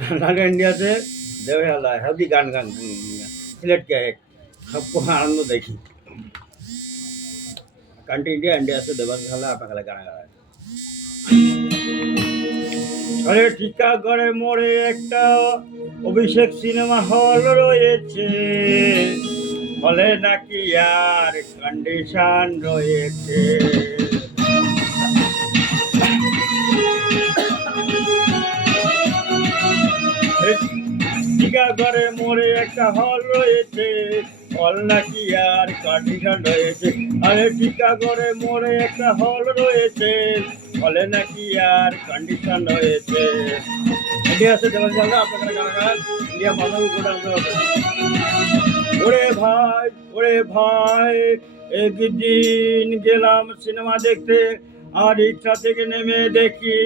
गाना इंडिया से देवयाला हेल्दी गान गान सिलेक्ट किया है सबको आनंद देखी कंट्री इंडिया इंडिया से देवयाला आपका गाना गा रहा है আরে টিকাগড়ে মোড়ে একটা অভিষেক সিনেমা হল রয়েছে হলে নাকি আর কন্ডিশন রয়েছে টিকাগড়ে মোড়ে একটা হল রয়েছে হল নাকি আর কন্ডিশন রয়েছে আরে টিকাগড়ে মোড়ে একটা হল রয়েছে হলে নাকি আর কন্ডিশন রয়েছে इंडिया से चला जाएगा आपका गाना इंडिया मानो को डांस ওরে ভাই একদিন গেলাম সিনেমা দেখতে আর রিক্সা থেকে নেমে দেখি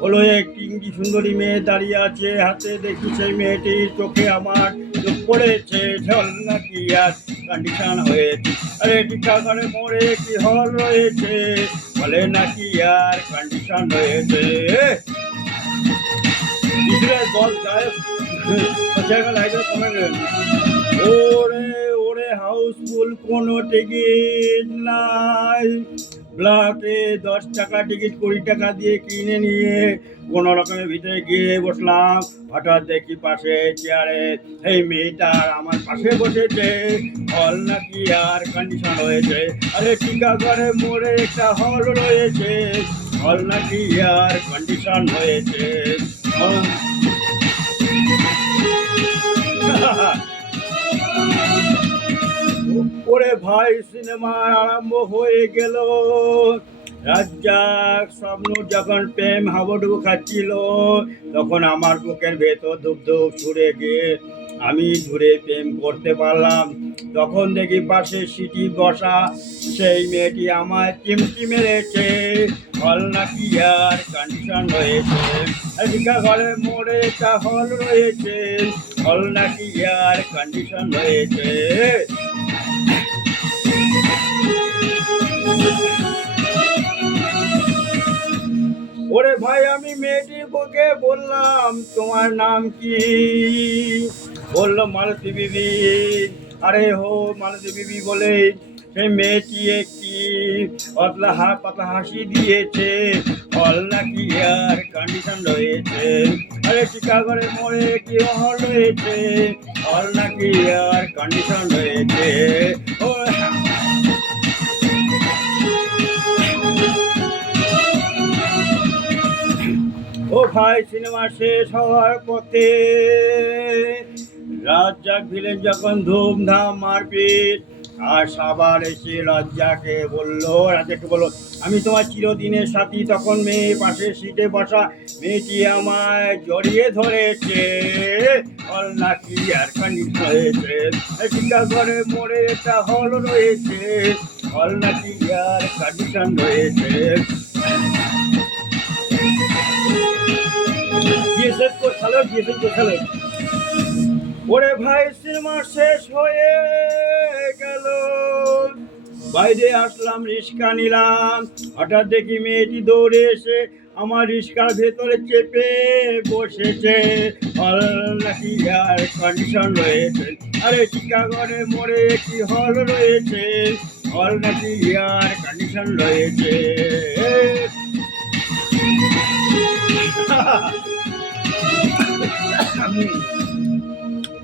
হলো একটি সুন্দরী মেয়ে দাঁড়িয়ে আছে হাতে দেখি সেই মেয়েটির চোখে আমার চোখ পড়েছে ঝল নাকি আর কন্ডিশন হয়েছে আরে টিকাগড়ে মোড়ে একটি হল রয়েছে বলে নাকি আর কন্ডিশন রয়েছে ইসরায়েল বল গায়ক জায়গা লাইকে কমেন্ট ওরে ওরে হাউসফুল কোনো টিকিট নাই ব্লকে 10 টাকা টিকিট 20 টাকা দিয়ে কিনে নিয়ে কোনো রকমের ভিতরে গিয়ে বসলাম হঠাৎ দেখি পাশে চেয়ারে এই মেয়েটা আমার পাশে বসেছে হল নাকি আর কন্ডিশন হয়েছে আরে টিকাগড়ে মোড়ে একটা হল রয়েছে হল নাকি আর কন্ডিশন হয়েছে ওরে ভাই সিনেমার আরম্ভ হয়ে গেল রাজ্জাক স্বপ্ন যখন প্রেম হাবুডুবু খাচ্ছিল তখন আমার বুকের ভেতর ধুপ ধুপ ছুড়ে গিয়ে আমি ঘুরে প্রেম করতে পারলাম তখন দেখি পাশে সিটি বসা সেই মেয়েটি আমার চিমটি মেরেছে হল নাকি আর কন্ডিশন রয়েছে টিকাগড়ে মোড়ে একটা হল রয়েছে হল নাকি আর কন্ডিশন রয়েছে ওরে ভাই আমি মেয়েটির বুকে বললাম তোমার নাম কি বললো মালতী বিবি আরে হো মালতী বিবি বলে সেই মেয়েটি একটি পাতলা হাসি দিয়েছে হল নাকি আর কন্ডিশন রয়েছে আরে টিকাগড়ে মোড়ে একটি হল রয়েছে হল নাকি আর কন্ডিশন রয়েছে ও ভাই সিনেমা শেষ হওয়ার পথে রাজ্জাক ভিলেন যখন ধুমধাম মারপিট আর সাবার এসে রাজ্জাকে বললো রাজ্জাকে বললো আমি তোমার চিরদিনের সাথী তখন মেয়ে পাশে সিটে বসা মেয়েটি আমায় জড়িয়ে ধরেছে হল নাকি আর কন্ডিশন হয়েছে টিকাগড়ে মোড়ে একটা হল রয়েছে হল নাকি আর কন্ডিশন রয়েছে ওরে ভাই সিনেমা শেষ হয়ে গেল বাইরে আসলাম রিক্সা নিলাম হঠাৎ দেখি মেয়েটি দৌড়ে এসে আমার রিক্সার ভেতরে চেপে বসেছে হল নাকি আর কন্ডিশন রয়েছে আরে টিকাগড়ে মোড়ে একটি হল রয়েছে হল নাকি আর কন্ডিশন রয়েছে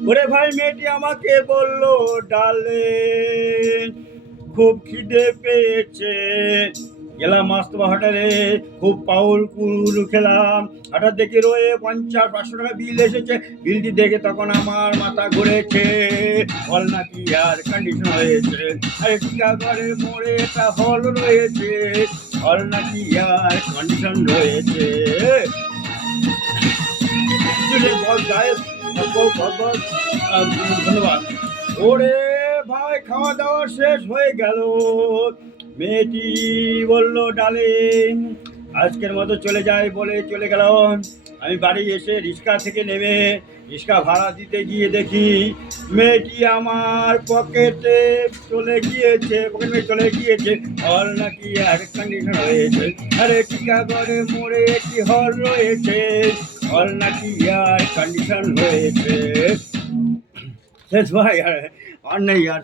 ওরে ভাই মেয়েটি আমাকে বললো ডালে খুব খিদে পেয়েছে গেলাম মাস্তবা হোটেলে খুব পাউল কুল খেলাম হঠাৎ দেখি রয়ে 50-500 টাকা বিল এসেছে বিলটি দেখে তখন আমার মাথা ঘুরেছে হল নাকি আর কন্ডিশন হয়েছে আরে টিকাগড়ে মোড়ে একটা হল রয়েছে হল নাকি আর কন্ডিশন রয়েছে ধন্যবাদ ওরে ভাই খাওয়া দাওয়া শেষ হয়ে গেল মেয়েটি বললো ডালিং আজকের মতো চলে যাই বলে চলে গেল আমি বাড়ি এসে রিক্সা থেকে নেমে রিক্সা ভাড়া দিতে গিয়ে দেখি মেয়েটি আমার পকেটে চলে গিয়েছে হল নাকি আর কন্ডিশন হয়েছে আরে টিকাগড়ে মোড়ে একটি হল রয়েছে হল নাকি এয়ার কন্ডিশন হয়েছে শেষ ভাই আর নেই আর